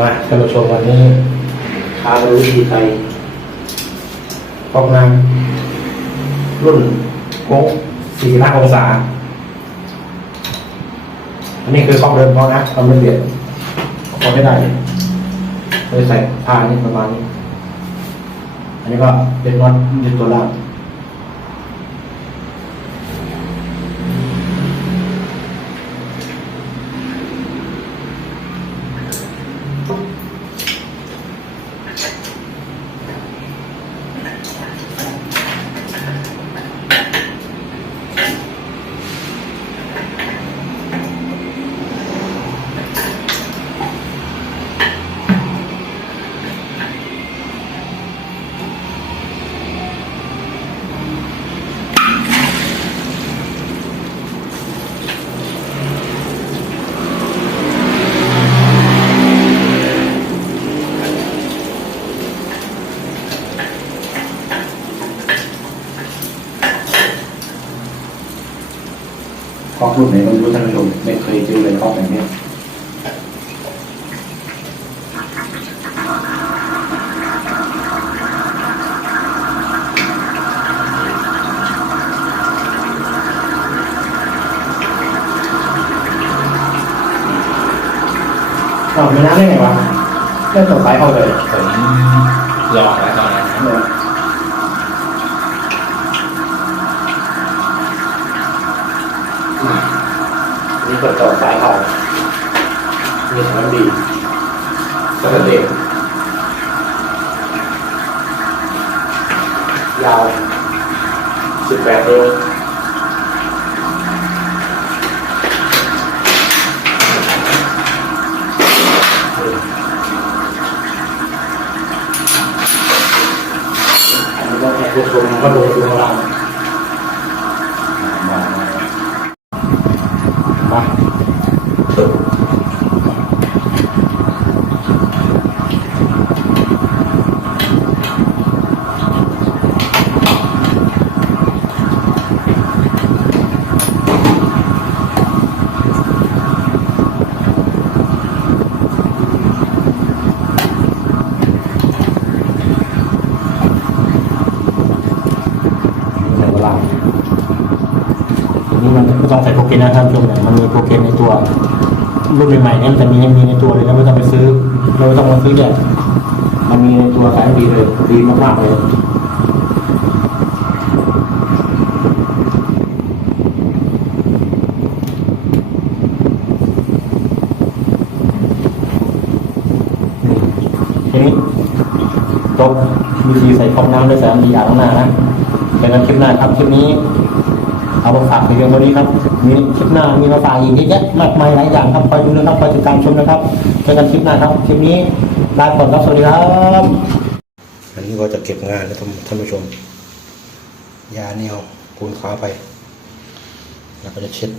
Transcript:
มาท่านผู้ชมวันนี้พามาดูวิธีไทยฟอกน้ำรุ่นโค้งสี่ห้าองศา อันนี้คือฟอเดิมเขานะทำเป็นเดียดฟอไม่ได้เลยใส่ผ้านี่ประมาณนี้ อันนี้ก็เป็นน็อตยึดตัวล่าง คอกรุ่นไหนก็ไม่รู้ท่านผู้ชมไม่เคยเจอเลยคอกแบบนี้อ้าวมีน้ำได้ไงวะเลือดตกสายเข้าเลยผมหลอกแล้วตอนนั้น นะเนี่ยนี่กดต่อสายเข้านี่ของมันดีก็จะเด็กยาวสิบแปดนิ้วอันนี้ก็แค่รวมๆก็ลงตัวเรามามา มาในเวลาทีนี้มัน ไม่ต้องใส่โปรแกรมนะท่านผู้ชมเนี่ยมันมีโปรแกรมในตัวรุ่นใหม่ๆเนี่ยมันจะมีมีในตัวเลยนะไม่ต้องไปซื้อเราไม่ต้องมาซื้อแยกมันมีในตัวสายดีเลยดีมากๆเลยทีนี้จบวิธีใส่ฟองน้ำด้วยสายดีอ่างล้างหน้านะเป็นคลิปหน้าครับคลิปนี้ เอามาฝากเพียงเท่านี้ครับ มีคลิปหน้ามีมาฝากอีกเยอะแยะมากมายหลายอย่างครับคอยดูนะครับคอยติดตามชมนะครับเจอกันคลิปหน้าครับคลิปนี้ลาก่อนครับสวัสดีครับอันนี้ก็จะเก็บงานนะท่านผู้ชม ยาเนียเอาปูนขาไป แล้วก็จะเช็ด